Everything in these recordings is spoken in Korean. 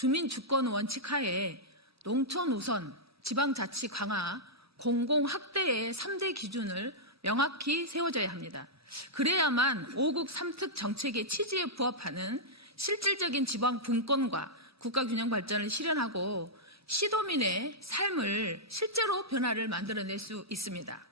주민 주권 원칙 하에 농촌 우선, 지방자치 강화, 공공학대의 3대 기준을 명확히 세워져야 합니다. 그래야만 5국 3특 정책의 취지에 부합하는 실질적인 지방 분권과 국가 균형 발전을 실현하고 시도민의 삶을 실제로 변화를 만들어낼 수 있습니다.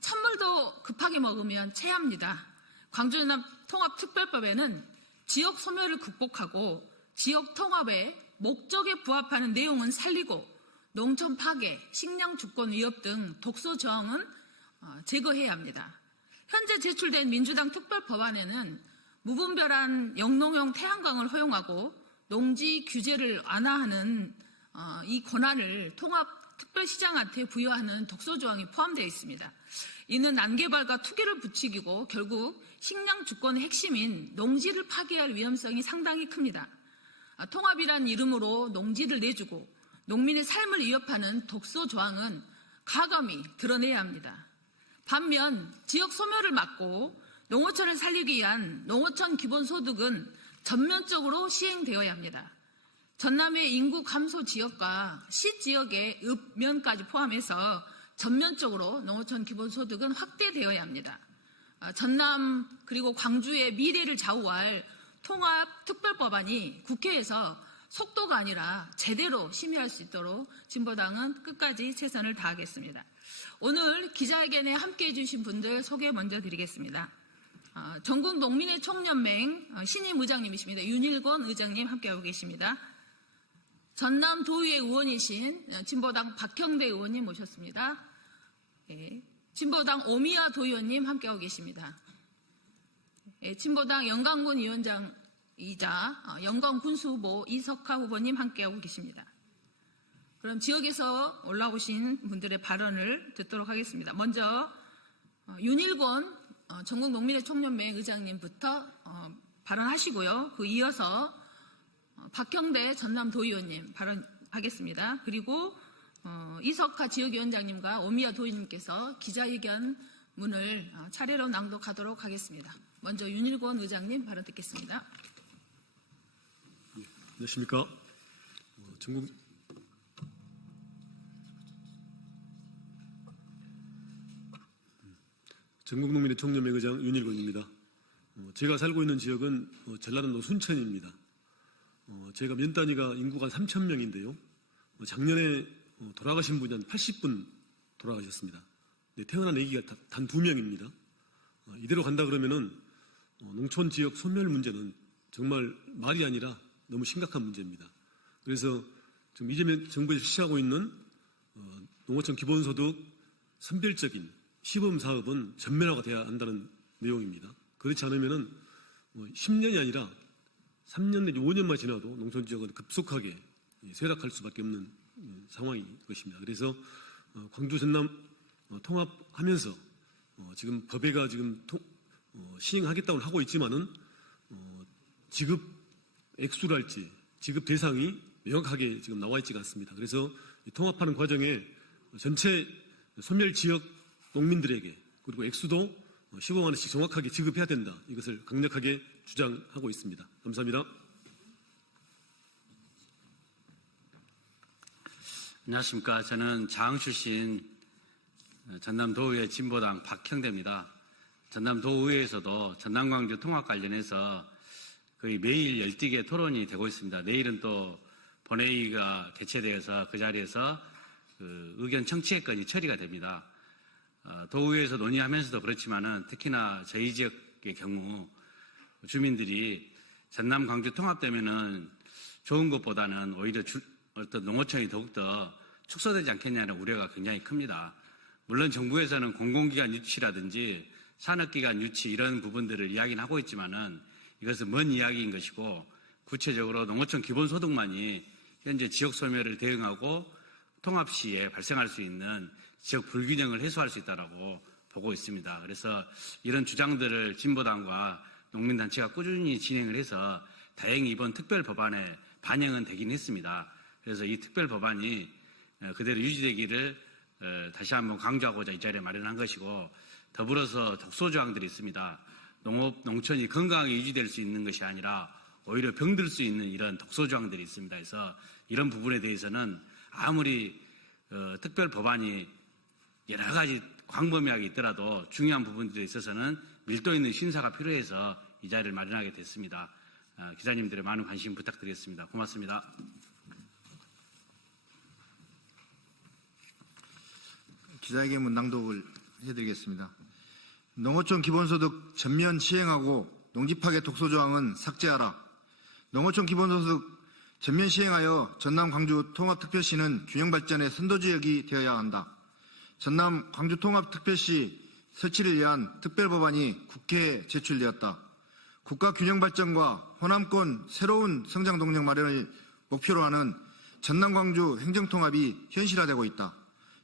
찬물도 급하게 먹으면 체합니다. 광주연합 통합특별법에는 지역 소멸을 극복하고 지역 통합의 목적에 부합하는 내용은 살리고 농촌 파괴, 식량 주권 위협 등 독소 저항은 어, 제거해야 합니다. 현재 제출된 민주당 특별 법안에는 무분별한 영농용 태양광을 허용하고 농지 규제를 완화하는 어, 이 권한을 통합 특별시장한테 부여하는 독소 조항이 포함되어 있습니다. 이는 난개발과 투기를 부추기고 결국 식량 주권의 핵심인 농지를 파괴할 위험성이 상당히 큽니다. 아, 통합이란 이름으로 농지를 내주고 농민의 삶을 위협하는 독소 조항은 가감히 드러내야 합니다. 반면 지역 소멸을 막고 농어촌을 살리기 위한 농어촌 기본소득은 전면적으로 시행되어야 합니다. 전남의 인구 감소 지역과 시 지역의 읍면까지 포함해서 전면적으로 농어촌 기본소득은 확대되어야 합니다. 아, 전남 그리고 광주의 미래를 좌우할 통합 특별법안이 국회에서 속도가 아니라 제대로 심의할 수 있도록 진보당은 끝까지 최선을 다하겠습니다. 오늘 기자회견에 함께해 주신 분들 소개 먼저 드리겠습니다. 어, 전국 농민의 총연맹 어, 신임 의장님이십니다. 윤일권 의장님 함께하고 계십니다. 전남 도의회 의원이신 어, 진보당 박형대 의원님 모셨습니다. 예, 진보당 오미야 도의원님 함께하고 계십니다. 예, 진보당 영광군 위원장이자 어, 영광 군수 후보 이석하 후보님 함께하고 계십니다. 그럼 지역에서 올라오신 분들의 발언을 듣도록 하겠습니다. 먼저 어, 윤일권 어, 전국 농민의 총연맹 의장님부터 어, 발언하시고요. 그 이어서 어, 박형대 전남 도의원님 발언하겠습니다. 그리고 어, 이석하 지역위원장님과 오미야 도의원님께서 기자회견 문을 어, 차례로 낭독하도록 하겠습니다. 먼저 윤일권 의장님 발언 듣겠습니다. 안녕하십니까. 어, 전국 전국농민의 총연맹 의장 윤일권입니다. 어, 제가 살고 있는 지역은 어, 전라남도 순천입니다. 어, 제가 면 단위가 인구가 3천 명인데요. 어, 작년에 어, 돌아가신 분이 한 80분 돌아가셨습니다. 네, 태어난 아기가 단 두 명입니다. 어, 이대로 간다 그러면은 어, 농촌 지역 소멸 문제는 정말 말이 아니라 너무 심각한 문제입니다. 그래서 지금 이재명 정부에서 실시하고 있는 어, 농어촌 기본소득 선별적인 시범 사업은 전면화가 돼야 한다는 내용입니다. 그렇지 않으면은 뭐 10년이 아니라 3년 내지 5년만 지나도 농촌 지역은 급속하게 쇠락할 수밖에 없는 음, 상황인 것입니다. 그래서 어, 광주 전남 어, 통합하면서 어, 지금 법회가 지금 통- 어, 시행하겠다고 하고 있지만은 어, 지급 액수랄지 지급 대상이 명확하게 지금 나와 있지가 않습니다. 그래서 이 통합하는 과정에 전체 소멸 지역 농민들에게 그리고 액수도 15만 원씩 정확하게 지급해야 된다. 이것을 강력하게 주장하고 있습니다. 감사합니다. 안녕하십니까. 저는 장 출신 전남도의회 진보당 박형대입니다. 전남도의회에서도 전남광주 통합 관련해서 거의 매일 열띠게 토론이 되고 있습니다. 내일은 또 본회의가 개최되어서 그 자리에서 그 의견 청취회건이 처리가 됩니다. 어, 도의회에서 논의하면서도 그렇지만은 특히나 저희 지역의 경우 주민들이 전남 광주 통합되면은 좋은 것보다는 오히려 주- 어떤 농어촌이 더욱더 축소되지 않겠냐는 우려가 굉장히 큽니다. 물론 정부에서는 공공기관 유치라든지 산업기관 유치 이런 부분들을 이야기는 하고 있지만은 이것은 먼 이야기인 것이고 구체적으로 농어촌 기본소득만이 현재 지역 소멸을 대응하고 통합 시에 발생할 수 있는 지역 불균형을 해소할 수 있다라고 보고 있습니다. 그래서 이런 주장들을 진보당과 농민단체가 꾸준히 진행을 해서 다행히 이번 특별 법안에 반영은 되긴 했습니다. 그래서 이 특별 법안이 어, 그대로 유지되기를 어, 다시 한번 강조하고자 이 자리에 마련한 것이고 더불어서 독소 조항들이 있습니다. 농업, 농촌이 건강하게 유지될 수 있는 것이 아니라 오히려 병들 수 있는 이런 독소 조항들이 있습니다. 그래서 이런 부분에 대해서는 아무리 어, 특별 법안이 여러 가지 광범위하게 있더라도 중요한 부분들에 있어서는 밀도 있는 심사가 필요해서 이 자리를 마련하게 됐습니다. 어, 기자님들의 많은 관심 부탁드리겠습니다. 고맙습니다. 기자에게 문낭독을 해드리겠습니다. 농어촌 기본소득 전면 시행하고 농지파괴 독소조항은 삭제하라. 농어촌 기본소득 전면 시행하여 전남 광주 통합특별시는 균형발전의 선도지역이 되어야 한다. 전남 광주 통합특별시 설치를 위한 특별법안이 국회에 제출되었다. 국가 균형 발전과 호남권 새로운 성장 동력 마련을 목표로 하는 전남 광주 행정 통합이 현실화되고 있다.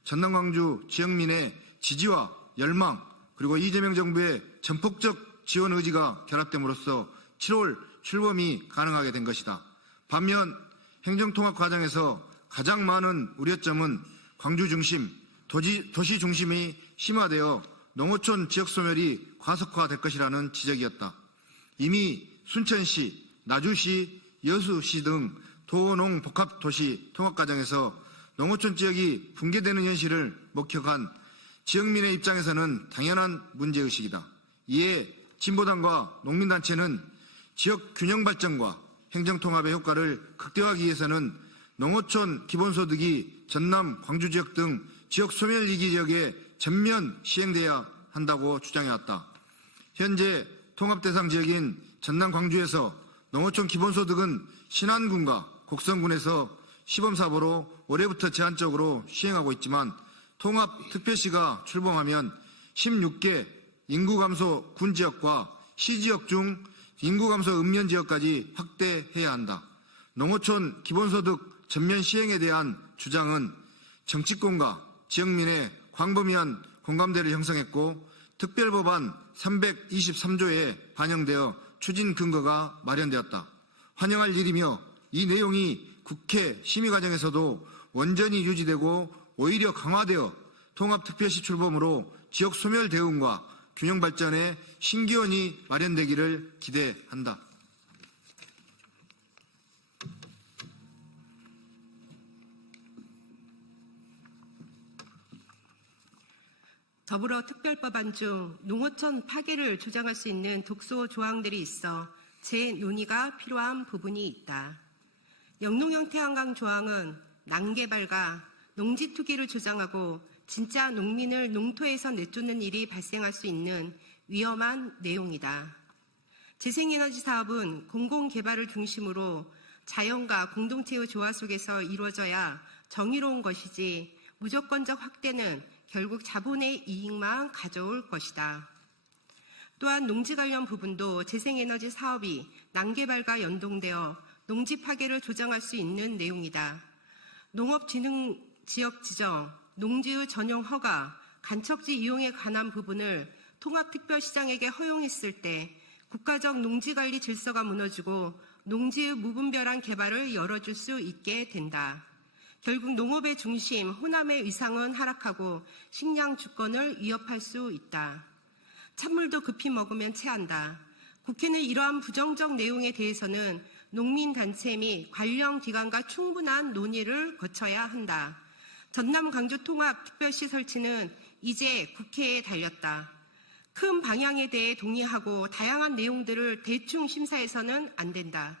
전남 광주 지역민의 지지와 열망 그리고 이재명 정부의 전폭적 지원 의지가 결합됨으로써 7월 출범이 가능하게 된 것이다. 반면 행정통합 과정에서 가장 많은 우려점은 광주 중심, 도시, 도시 중심이 심화되어 농어촌 지역 소멸이 과속화될 것이라는 지적이었다. 이미 순천시, 나주시, 여수시 등 도농 복합 도시 통합 과정에서 농어촌 지역이 붕괴되는 현실을 목격한 지역민의 입장에서는 당연한 문제의식이다. 이에 진보당과 농민단체는 지역 균형 발전과 행정통합의 효과를 극대화하기 위해서는 농어촌 기본소득이 전남, 광주 지역 등 지역 소멸 위기 지역에 전면 시행돼야 한다고 주장해왔다. 현재 통합 대상 지역인 전남 광주에서 농어촌 기본소득은 신안군과 곡성군에서 시범사업으로 올해부터 제한적으로 시행하고 있지만 통합 특별시가 출범하면 16개 인구 감소 군 지역과 시 지역 중 인구 감소 읍면 지역까지 확대해야 한다. 농어촌 기본소득 전면 시행에 대한 주장은 정치권과 지역민의 광범위한 공감대를 형성했고 특별법안 323조에 반영되어 추진 근거가 마련되었다. 환영할 일이며 이 내용이 국회 심의 과정에서도 원전이 유지되고 오히려 강화되어 통합특별시 출범으로 지역 소멸 대응과 균형 발전에 신기원이 마련되기를 기대한다. 더불어 특별법안 중 농어촌 파괴를 조장할 수 있는 독소 조항들이 있어 재논의가 필요한 부분이 있다. 영농형 태양광 조항은 난개발과 농지 투기를 조장하고 진짜 농민을 농토에서 내쫓는 일이 발생할 수 있는 위험한 내용이다. 재생에너지 사업은 공공개발을 중심으로 자연과 공동체의 조화 속에서 이루어져야 정의로운 것이지 무조건적 확대는 결국 자본의 이익만 가져올 것이다. 또한 농지 관련 부분도 재생에너지 사업이 난개발과 연동되어 농지 파괴를 조장할 수 있는 내용이다. 농업진흥 지역 지정, 농지의 전용 허가, 간척지 이용에 관한 부분을 통합특별시장에게 허용했을 때 국가적 농지관리 질서가 무너지고 농지의 무분별한 개발을 열어줄 수 있게 된다. 결국 농업의 중심, 호남의 위상은 하락하고 식량 주권을 위협할 수 있다. 찬물도 급히 먹으면 체한다. 국회는 이러한 부정적 내용에 대해서는 농민단체 및 관련 기관과 충분한 논의를 거쳐야 한다. 전남 광주 통합 특별시 설치는 이제 국회에 달렸다. 큰 방향에 대해 동의하고 다양한 내용들을 대충 심사해서는 안 된다.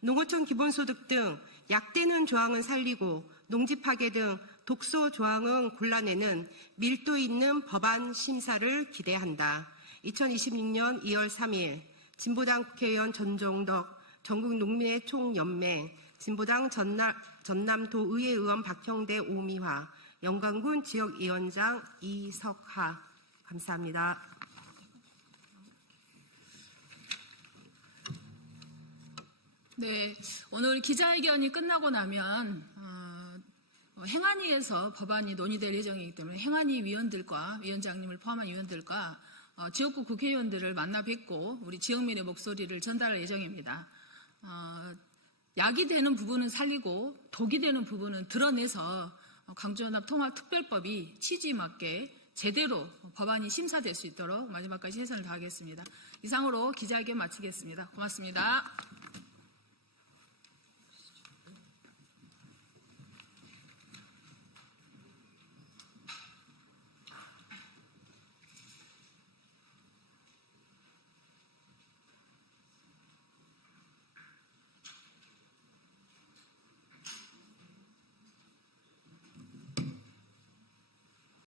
농어촌 기본소득 등 약되는 조항은 살리고 농지 파괴 등 독소 조항은 골라내는 밀도 있는 법안 심사를 기대한다. 2026년 2월 3일 진보당 국회의원 전종덕 전국 농민의 총연맹 진보당 전남, 전남도의회 의원 박형대 오미화 영광군 지역위원장 이석하 감사합니다. 네, 오늘 기자회견이 끝나고 나면 어, 어, 행안위에서 법안이 논의될 예정이기 때문에 행안위 위원들과 위원장님을 포함한 위원들과 어, 지역구 국회의원들을 만나 뵙고 우리 지역민의 목소리를 전달할 예정입니다. 어, 약이 되는 부분은 살리고 독이 되는 부분은 드러내서 어, 광주연합 통합특별법이 취지에 맞게 제대로 법안이 심사될 수 있도록 마지막까지 최선을 다하겠습니다. 이상으로 기자회견 마치겠습니다. 고맙습니다.